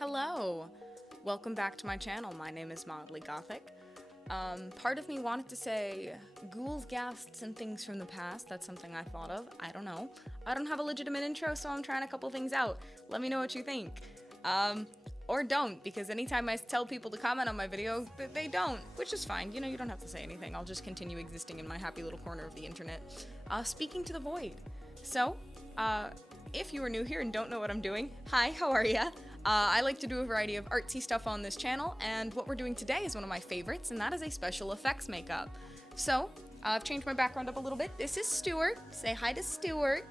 Hello! Welcome back to my channel. My name is Mildly Gothic. Part of me wanted to say ghouls, ghasts, and things from the past. That's something I thought of. I don't know. I don't have a legitimate intro, so I'm trying a couple things out. Let me know what you think. Or don't, because anytime I tell people to comment on my video, they don't, which is fine. You know, you don't have to say anything. I'll just continue existing in my happy little corner of the internet, speaking to the void. So, if you are new here and don't know what I'm doing, hi, how are ya? I like to do a variety of artsy stuff on this channel, and what we're doing today is one of my favorites, and that is a special effects makeup. So, I've changed my background up a little bit. This is Stuart. Say hi to Stuart.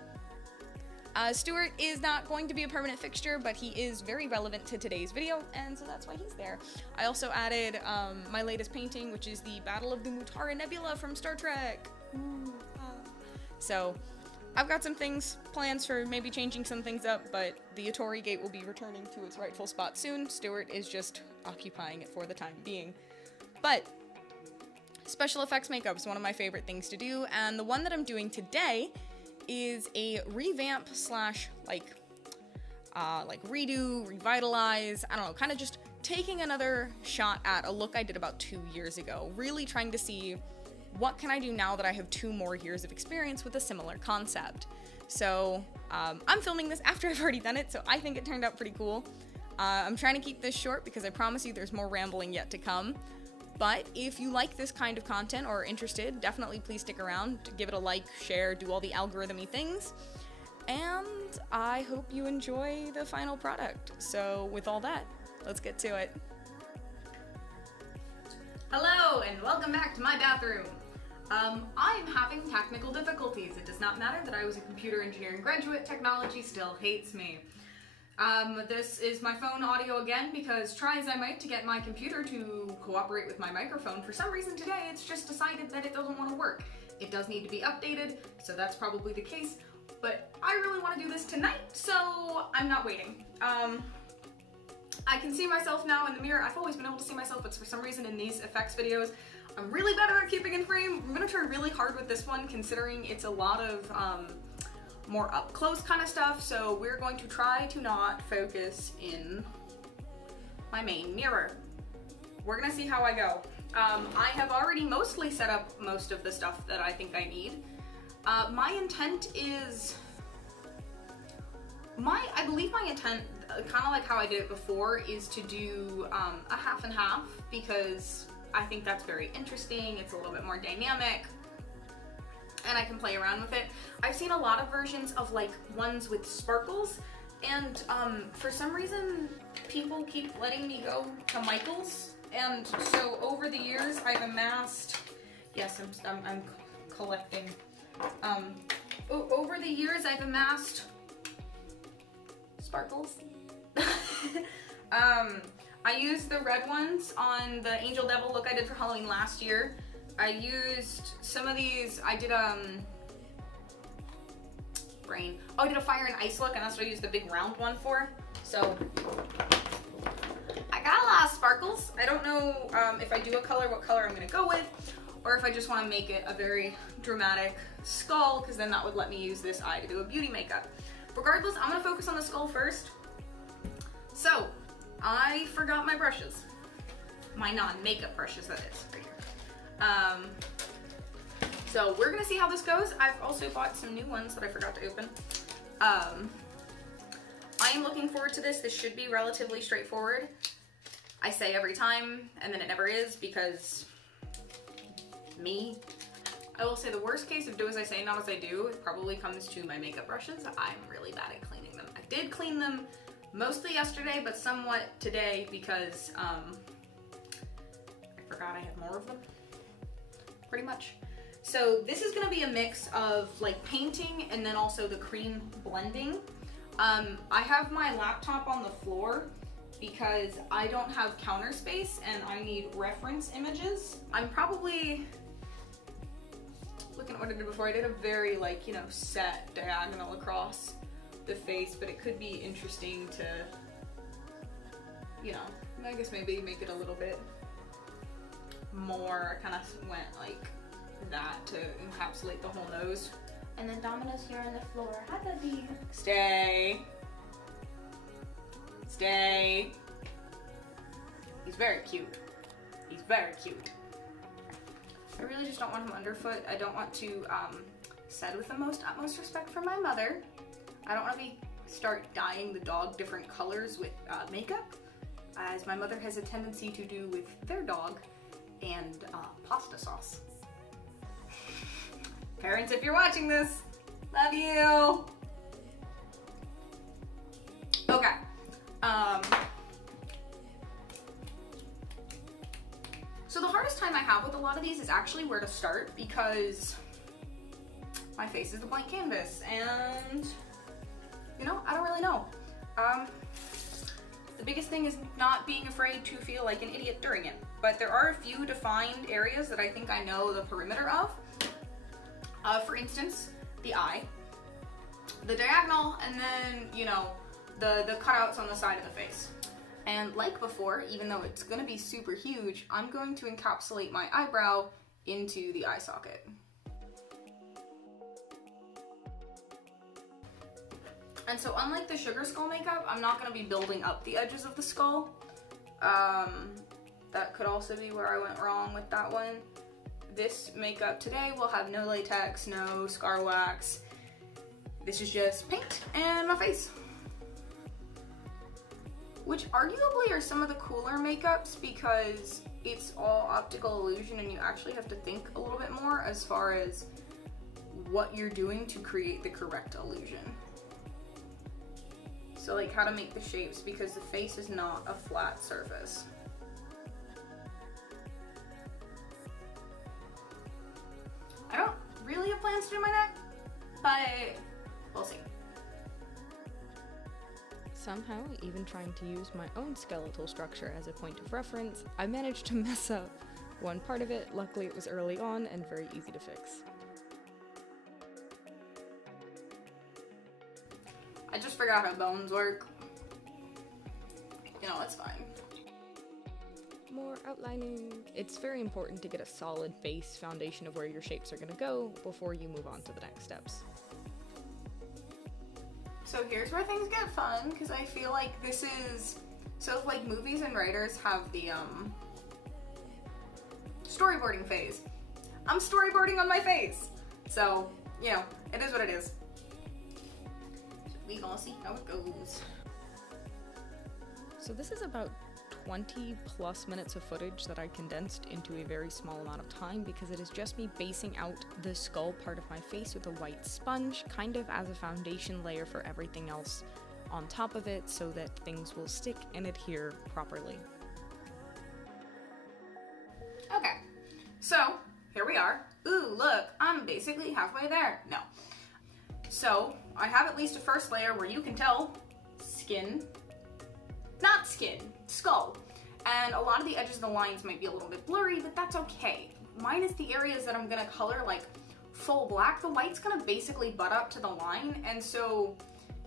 Stuart is not going to be a permanent fixture, but he is very relevant to today's video, and so that's why he's there. I also added my latest painting, which is the Battle of the Mutara Nebula from Star Trek. So, I've got some plans for maybe changing some things up, but the Atori Gate will be returning to its rightful spot soon. Stuart is just occupying it for the time being. But special effects makeup is one of my favorite things to do, and the one that I'm doing today is a revamp slash like redo, revitalize, I don't know, kind of just taking another shot at a look I did about 2 years ago, really trying to see what can I do now that I have 2 more years of experience with a similar concept. So I'm filming this after I've already done it, so I think it turned out pretty cool. I'm trying to keep this short because I promise you there's more rambling yet to come. But if you like this kind of content or are interested, definitely please stick around, give it a like, share, do all the algorithm-y things. And I hope you enjoy the final product. So with all that, let's get to it. Hello, and welcome back to my bathroom. I'm having technical difficulties. It does not matter that I was a computer engineering graduate, technology still hates me. This is my phone audio again because try as I might to get my computer to cooperate with my microphone, for some reason today it's just decided that it doesn't want to work. It does need to be updated, so that's probably the case, but I really want to do this tonight, so I'm not waiting. I can see myself now in the mirror. I've always been able to see myself, but for some reason in these effects videos, I'm really better at keeping in frame. I'm gonna try really hard with this one, considering it's a lot of more up close kind of stuff, so we're going to try to not focus in my main mirror. We're gonna see how I go. I have already mostly set up most of the stuff that I think I need. My intent is, I believe my intent, kind of like how I did it before, is to do a half and half, because I think that's very interesting. It's a little bit more dynamic, and I can play around with it. I've seen a lot of versions of like ones with sparkles, and for some reason people keep letting me go to Michael's, and so over the years I've amassed, yes, I'm collecting. Over the years I've amassed sparkles. I used the red ones on the Angel Devil look I did for Halloween last year. I used some of these, I did brain. Oh, I did a fire and ice look, and that's what I used the big round one for. So I got a lot of sparkles. I don't know if I do a color, what color I'm gonna go with, or if I just want to make it a very dramatic skull, because then that would let me use this eye to do a beauty makeup. Regardless, I'm gonna focus on the skull first. So I forgot my brushes. My non-makeup brushes, that is, right here. So we're gonna see how this goes. I've also bought some new ones that I forgot to open. I am looking forward to this. This should be relatively straightforward. I say every time, and then it never is, because me. I will say the worst case of do as I say, not as I do, it probably comes to my makeup brushes. I'm really bad at cleaning them. I did clean them mostly yesterday, but somewhat today, because I forgot I had more of them, pretty much. So this is gonna be a mix of like painting and then also the cream blending. I have my laptop on the floor because I don't have counter space and I need reference images. I'm probably looking at what I did before. I did a very, like, you know, set diagonal across the face, but it could be interesting to, you know, I guess maybe make it a little bit more, kind of went like that to encapsulate the whole nose. And then Domino's here on the floor. Hi, baby. Stay. Stay. He's very cute. He's very cute. I really just don't want him underfoot. I don't want to, said with the utmost respect for my mother, I don't want to start dyeing the dog different colors with makeup, as my mother has a tendency to do with their dog and pasta sauce. Parents, if you're watching this, love you. Okay. So the hardest time I have with a lot of these is actually where to start, because my face is a blank canvas and, you know, I don't really know. The biggest thing is not being afraid to feel like an idiot during it, but there are a few defined areas that I think I know the perimeter of. For instance, the eye, the diagonal, and then, you know, the cutouts on the side of the face. And like before, even though it's gonna be super huge, I'm going to encapsulate my eyebrow into the eye socket. And so unlike the sugar skull makeup, I'm not gonna be building up the edges of the skull. That could also be where I went wrong with that one. This makeup today will have no latex, no scar wax. This is just paint and my face. Which arguably are some of the cooler makeups because it's all optical illusion and you actually have to think a little bit more as far as what you're doing to create the correct illusion. So like how to make the shapes, because the face is not a flat surface. I don't really have plans to do my neck, but we'll see. Somehow, even trying to use my own skeletal structure as a point of reference, I managed to mess up one part of it. Luckily it was early on and very easy to fix. I just forgot how bones work. You know, it's fine. More outlining. It's very important to get a solid base foundation of where your shapes are going to go before you move on to the next steps. So here's where things get fun, because I feel like this is, so if like movies and writers have the storyboarding phase, I'm storyboarding on my face. So, you know, it is what it is. We gonna see how it goes. So this is about 20 plus minutes of footage that I condensed into a very small amount of time, because it is just me basing out the skull part of my face with a white sponge, kind of as a foundation layer for everything else on top of it, so that things will stick and adhere properly. Okay, so here we are. Ooh, look, I'm basically halfway there. No. So I have at least a first layer where you can tell skin, not skin, skull. And a lot of the edges of the lines might be a little bit blurry, but that's okay. Minus the areas that I'm gonna color like full black, the white's gonna basically butt up to the line, and so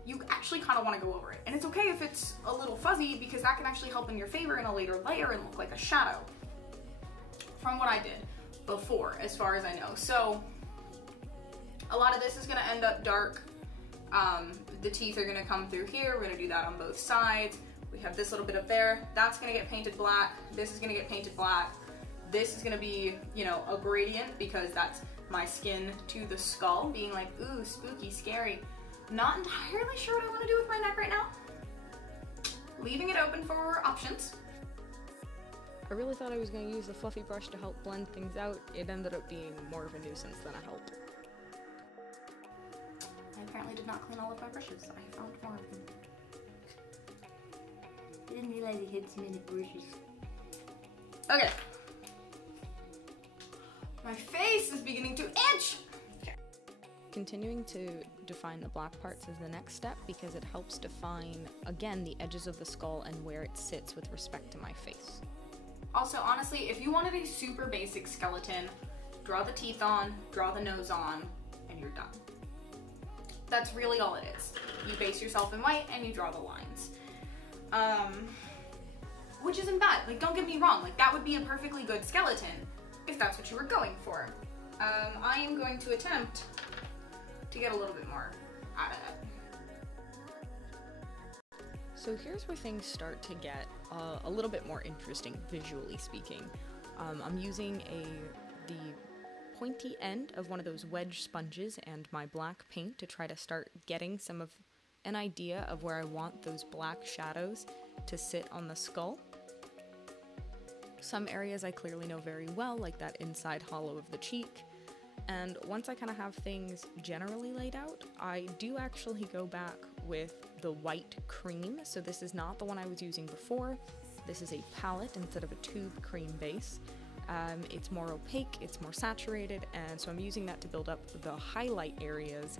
you actually kind of want to go over it. And it's okay if it's a little fuzzy, because that can actually help in your favor in a later layer and look like a shadow. From what I did before, as far as I know. So a lot of this is gonna end up dark. The teeth are gonna come through here. We're gonna do that on both sides. We have this little bit up there. That's gonna get painted black. This is gonna get painted black. This is gonna be, you know, a gradient, because that's my skin to the skull being like, ooh, spooky, scary. Not entirely sure what I wanna do with my neck right now. Leaving it open for options. I really thought I was going to use the fluffy brush to help blend things out. It ended up being more of a nuisance than a help. I apparently did not clean all of my brushes. I found more of them. I didn't realize I had so many brushes. Okay. My face is beginning to itch! Okay. Continuing to define the black parts is the next step, because it helps define, again, the edges of the skull and where it sits with respect to my face. Also, honestly, if you wanted a super basic skeleton, draw the teeth on, draw the nose on, and you're done. That's really all it is. You base yourself in white and you draw the lines. Which isn't bad. Like, don't get me wrong. Like, that would be a perfectly good skeleton if that's what you were going for. I am going to attempt to get a little bit more out of it. So here's where things start to get a little bit more interesting, visually speaking. I'm using the pointy end of one of those wedge sponges and my black paint to try to start getting an idea of where I want those black shadows to sit on the skull. Some areas I clearly know very well, like that inside hollow of the cheek. And once I kind of have things generally laid out, I do actually go back with the white cream. So this is not the one I was using before. This is a palette instead of a tube cream base. It's more opaque, it's more saturated, and so I'm using that to build up the highlight areas,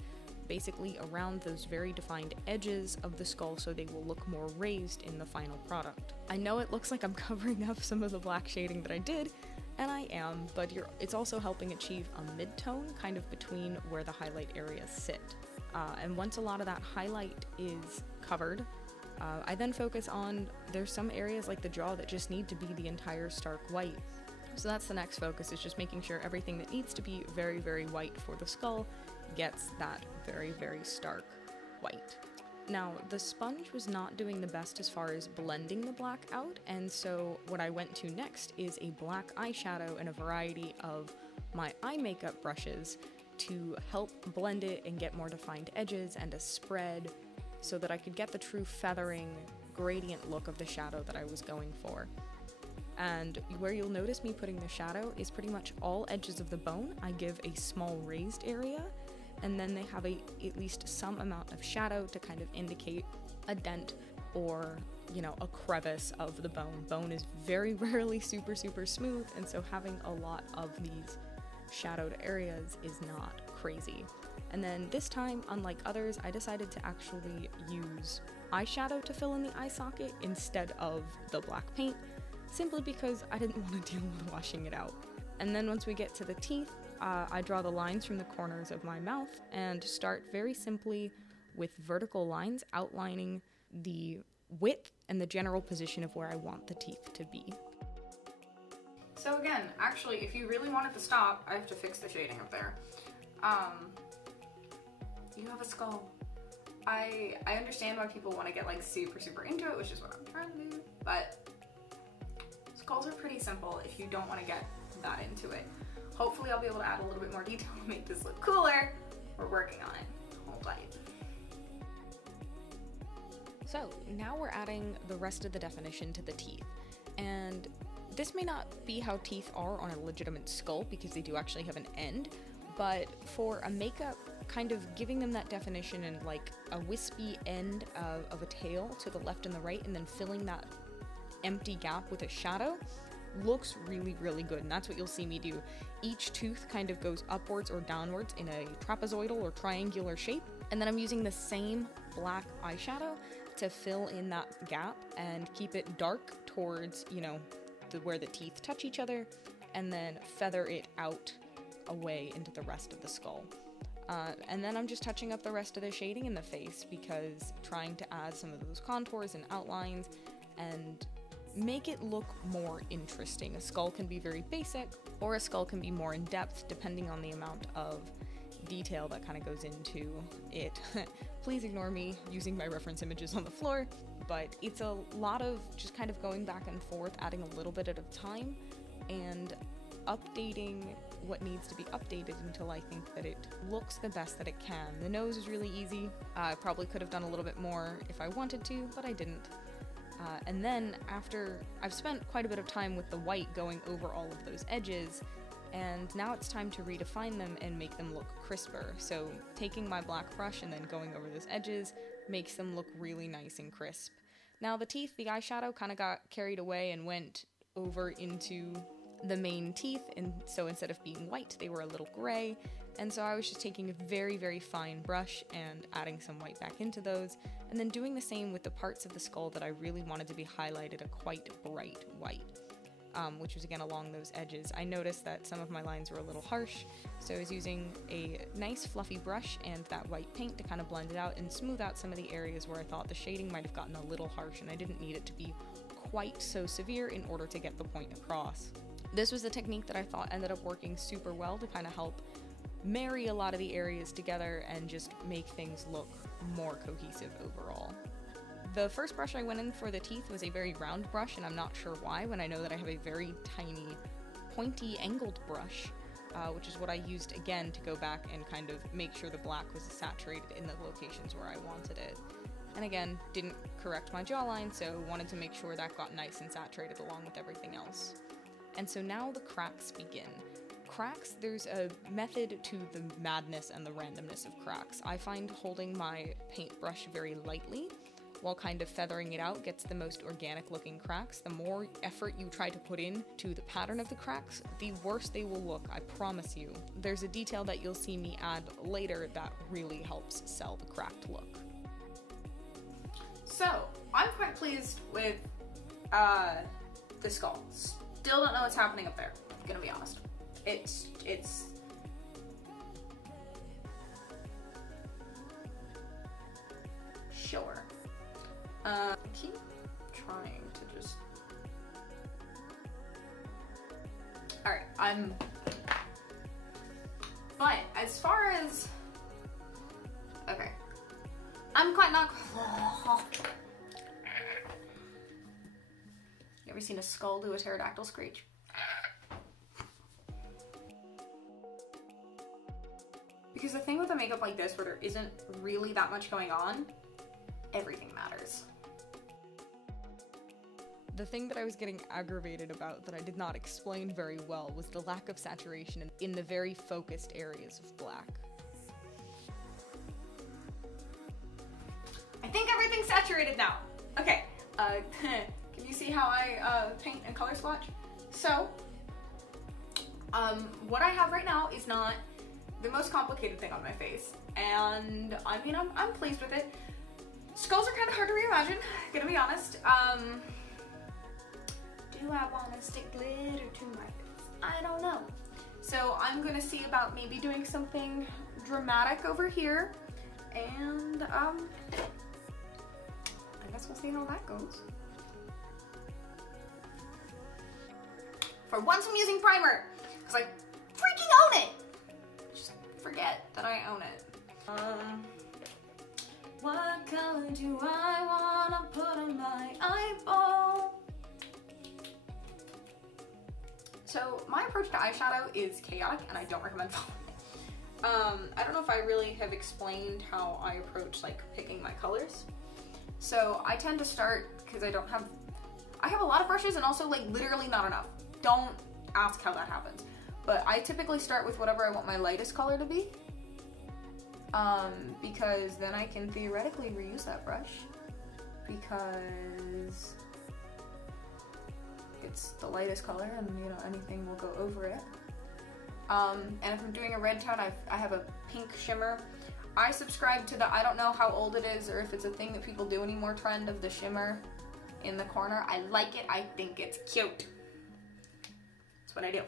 basically around those very defined edges of the skull so they will look more raised in the final product. I know it looks like I'm covering up some of the black shading that I did, and I am, but it's also helping achieve a mid-tone kind of between where the highlight areas sit. And once a lot of that highlight is covered, I then focus on, there's some areas like the jaw that just need to be the entire stark white. So that's the next focus, is just making sure everything that needs to be very, very white for the skull gets that very, very stark white. Now, the sponge was not doing the best as far as blending the black out, and so what I went to next is a black eyeshadow and a variety of my eye makeup brushes to help blend it and get more defined edges and a spread so that I could get the true feathering gradient look of the shadow that I was going for. And where you'll notice me putting the shadow is pretty much all edges of the bone. I give a small raised area, and then they have at least some amount of shadow to kind of indicate a dent or, you know, a crevice of the bone. Bone is very rarely super, super smooth, and so having a lot of these shadowed areas is not crazy. And then this time, unlike others, I decided to actually use eyeshadow to fill in the eye socket instead of the black paint, simply because I didn't want to deal with washing it out. And then once we get to the teeth, I draw the lines from the corners of my mouth and start very simply with vertical lines outlining the width and the general position of where I want the teeth to be. So again, actually, if you really want it to stop, I have to fix the shading up there. You have a skull. I understand why people want to get like super, super into it, which is what I'm trying to do, but skulls are pretty simple if you don't want to get that into it. Hopefully I'll be able to add a little bit more detail to make this look cooler. We're working on it. Hold tight. So now we're adding the rest of the definition to the teeth. And this may not be how teeth are on a legitimate skull because they do actually have an end, but for a makeup, kind of giving them that definition and like a wispy end of a tail to the left and the right, and then filling that empty gap with a shadow looks really, really good. And that's what you'll see me do. Each tooth kind of goes upwards or downwards in a trapezoidal or triangular shape, and then I'm using the same black eyeshadow to fill in that gap and keep it dark towards, you know, where the teeth touch each other, and then feather it out away into the rest of the skull. And then I'm just touching up the rest of the shading in the face, because trying to add some of those contours and outlines and make it look more interesting. A skull can be very basic, or a skull can be more in depth depending on the amount of detail that kind of goes into it. Please ignore me using my reference images on the floor, but it's a lot of just kind of going back and forth, adding a little bit at a time, and updating what needs to be updated until I think that it looks the best that it can. The nose is really easy. I probably could have done a little bit more if I wanted to, but I didn't. And then after I've spent quite a bit of time with the white going over all of those edges, and now it's time to redefine them and make them look crisper. So taking my black brush and then going over those edges makes them look really nice and crisp. Now the teeth, the eyeshadow kind of got carried away and went over into the main teeth, and so instead of being white, they were a little gray, and so I was just taking a very, very fine brush and adding some white back into those, and then doing the same with the parts of the skull that I really wanted to be highlighted a quite bright white, which was again along those edges. I noticed that some of my lines were a little harsh, so I was using a nice fluffy brush and that white paint to kind of blend it out and smooth out some of the areas where I thought the shading might have gotten a little harsh and I didn't need it to be quite so severe in order to get the point across. This was a technique that I thought ended up working super well to kind of help marry a lot of the areas together and just make things look more cohesive overall. The first brush I went in for the teeth was a very round brush, and I'm not sure why when I know that I have a very tiny pointy angled brush, which is what I used again to go back and kind of make sure the black was saturated in the locations where I wanted it. And again, didn't correct my jawline, so wanted to make sure that got nice and saturated along with everything else. And so now the cracks begin. Cracks, there's a method to the madness and the randomness of cracks. I find holding my paintbrush very lightly while kind of feathering it out gets the most organic looking cracks. The more effort you try to put in to the pattern of the cracks, the worse they will look, I promise you. There's a detail that you'll see me add later that really helps sell the cracked look. So, I'm quite pleased with the skull. Still don't know what's happening up there, I'm gonna be honest. It's sure. Keep trying to just. Alright, but as far as, okay, I'm quite not. You ever seen a skull do a pterodactyl screech? Because the thing with a makeup like this, where there isn't really that much going on, everything matters. The thing that I was getting aggravated about that I did not explain very well was the lack of saturation in the very focused areas of black. I think everything's saturated now. Okay, can you see how I paint and color swatch? So, what I have right now is not the most complicated thing on my face, and I mean, I'm pleased with it. Skulls are kind of hard to reimagine, gonna be honest. Do I want to stick glitter to my face? I don't know. So I'm gonna see about maybe doing something dramatic over here, and I guess we'll see how that goes. For once I'm using primer, because I freaking own it! Just forget that I own it. What color do I wanna put on my eyeball? So my approach to eyeshadow is chaotic, and I don't recommend following it. I don't know if I really have explained how I approach like picking my colors. So I tend to start, because I have a lot of brushes and also like literally not enough. Don't ask how that happens. But I typically start with whatever I want my lightest color to be. Because then I can theoretically reuse that brush, because it's the lightest color and, you know, anything will go over it. And if I'm doing a red tone, I have a pink shimmer. I subscribe to the, I don't know how old it is or if it's a thing that people do anymore, trend of the shimmer in the corner. I like it, I think it's cute. That's what I do.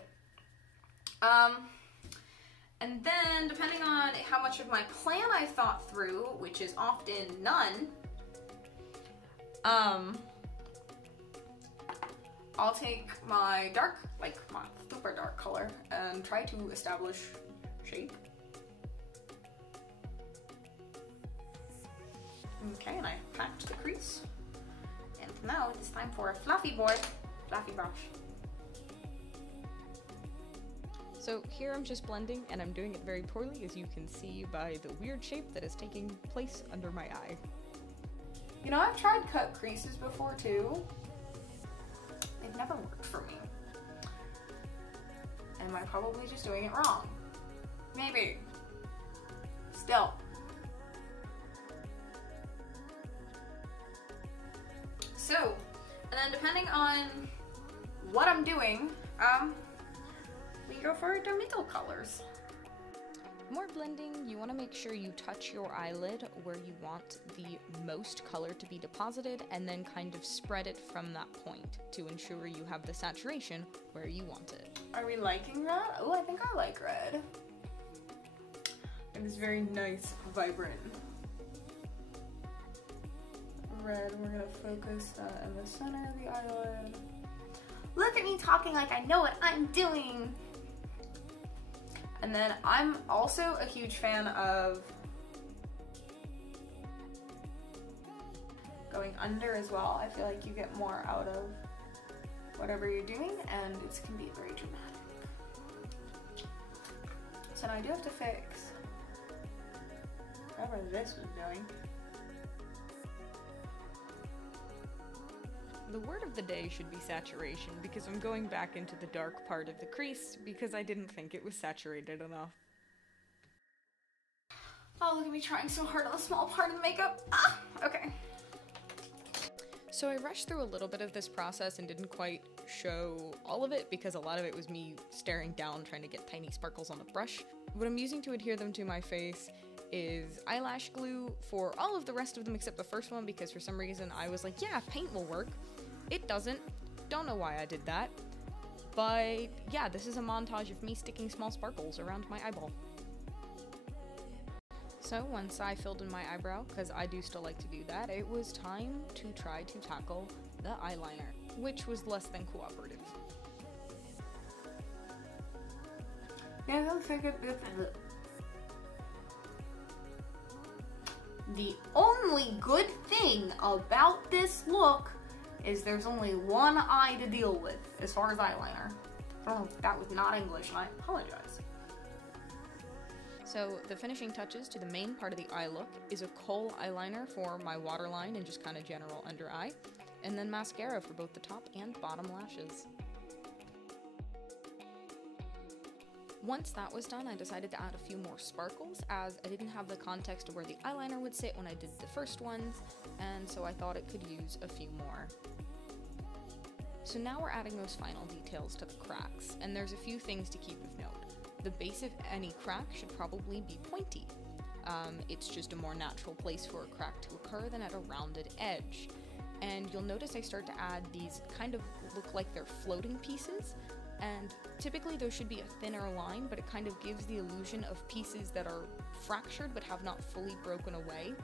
And then, depending on how much of my plan I thought through, which is often none, I'll take my dark, like my super dark color, and try to establish shape. Okay, and I packed the crease. And now it's time for a fluffy brush. So here I'm just blending, and I'm doing it very poorly, as you can see by the weird shape that is taking place under my eye. You know, I've tried cut creases before too. They've never worked for me. Am I probably just doing it wrong? Maybe. Still. So, and then depending on what I'm doing, we go for the middle colors. More blending, you want to make sure you touch your eyelid where you want the most color to be deposited, and then kind of spread it from that point to ensure you have the saturation where you want it. Are we liking that? Oh, I think I like red. It is very nice, vibrant red. We're gonna focus that in the center of the eyelid. Look at me talking like I know what I'm doing. And then I'm also a huge fan of going under as well. I feel like you get more out of whatever you're doing, and it can be very dramatic. So now I do have to fix whatever this was doing. The word of the day should be saturation, because I'm going back into the dark part of the crease because I didn't think it was saturated enough. Oh, look at me trying so hard on the small part of the makeup. Ah, okay. So I rushed through a little bit of this process and didn't quite show all of it because a lot of it was me staring down trying to get tiny sparkles on the brush. What I'm using to adhere them to my face is eyelash glue for all of the rest of them except the first one, because for some reason I was like, yeah, paint will work. It doesn't. Don't know why I did that. But yeah, this is a montage of me sticking small sparkles around my eyeball. So once I filled in my eyebrow, because I do still like to do that, it was time to try to tackle the eyeliner, which was less than cooperative. Yeah, don't forget the only good thing about this look is there's only one eye to deal with as far as eyeliner. Oh, that was not English, and I apologize. So the finishing touches to the main part of the eye look is a kohl eyeliner for my waterline and just kind of general under eye, and then mascara for both the top and bottom lashes. Once that was done, I decided to add a few more sparkles, as I didn't have the context of where the eyeliner would sit when I did the first ones, and so I thought it could use a few more. So now we're adding those final details to the cracks, and there's a few things to keep of note. The base of any crack should probably be pointy. It's just a more natural place for a crack to occur than at a rounded edge. And you'll notice I start to add these kind of look like they're floating pieces, and typically there should be a thinner line, but it kind of gives the illusion of pieces that are fractured but have not fully broken away.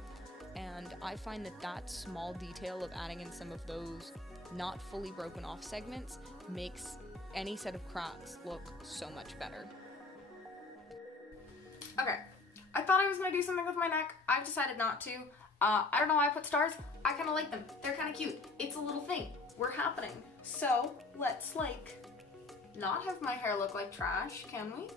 And I find that that small detail of adding in some of those not fully broken off segments makes any set of cracks look so much better. Okay, I thought I was gonna do something with my neck. I've decided not to. I don't know why I put stars. I kind of like them. They're kind of cute. It's a little thing. We're happening. So let's like not have my hair look like trash, can we?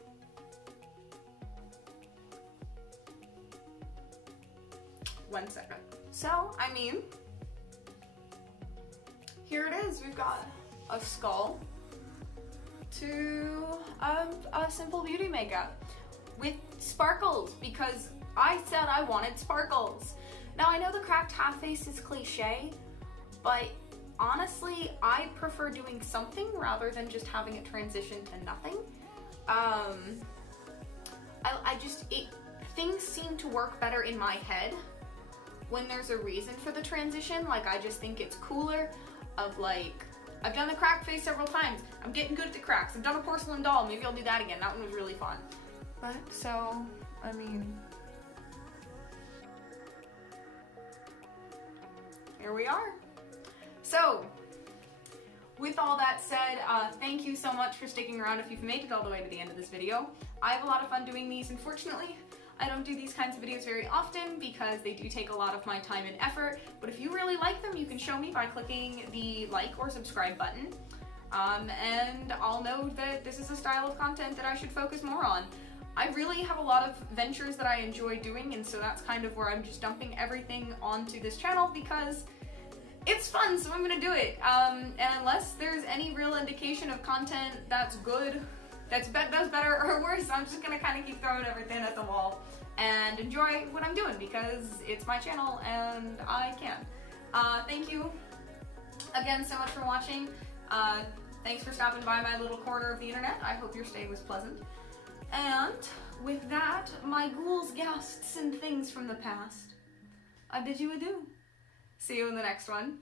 One second. So, I mean, here it is. We've got a skull to a simple beauty makeup with sparkles, because I said I wanted sparkles. Now I know the cracked half face is cliche, but honestly I prefer doing something rather than just having it transition to nothing. Things seem to work better in my head when there's a reason for the transition. Like, I just think it's cooler of like, I've done the cracked face several times. I'm getting good at the cracks. I've done a porcelain doll. Maybe I'll do that again. That one was really fun. But, so, I mean, here we are. So, with all that said, thank you so much for sticking around if you've made it all the way to the end of this video. I have a lot of fun doing these. Unfortunately, I don't do these kinds of videos very often because they do take a lot of my time and effort, but if you really like them, you can show me by clicking the like or subscribe button, and I'll know that this is a style of content that I should focus more on. I really have a lot of ventures that I enjoy doing, and so that's kind of where I'm just dumping everything onto this channel because it's fun, so I'm gonna do it. And unless there's any real indication of content that's good, does better or worse, I'm just gonna kind of keep throwing everything at the wall and enjoy what I'm doing because it's my channel and I can. Thank you again so much for watching. Thanks for stopping by my little corner of the internet. I hope your stay was pleasant. And with that, my ghouls, ghasts, and things from the past, I bid you adieu. See you in the next one.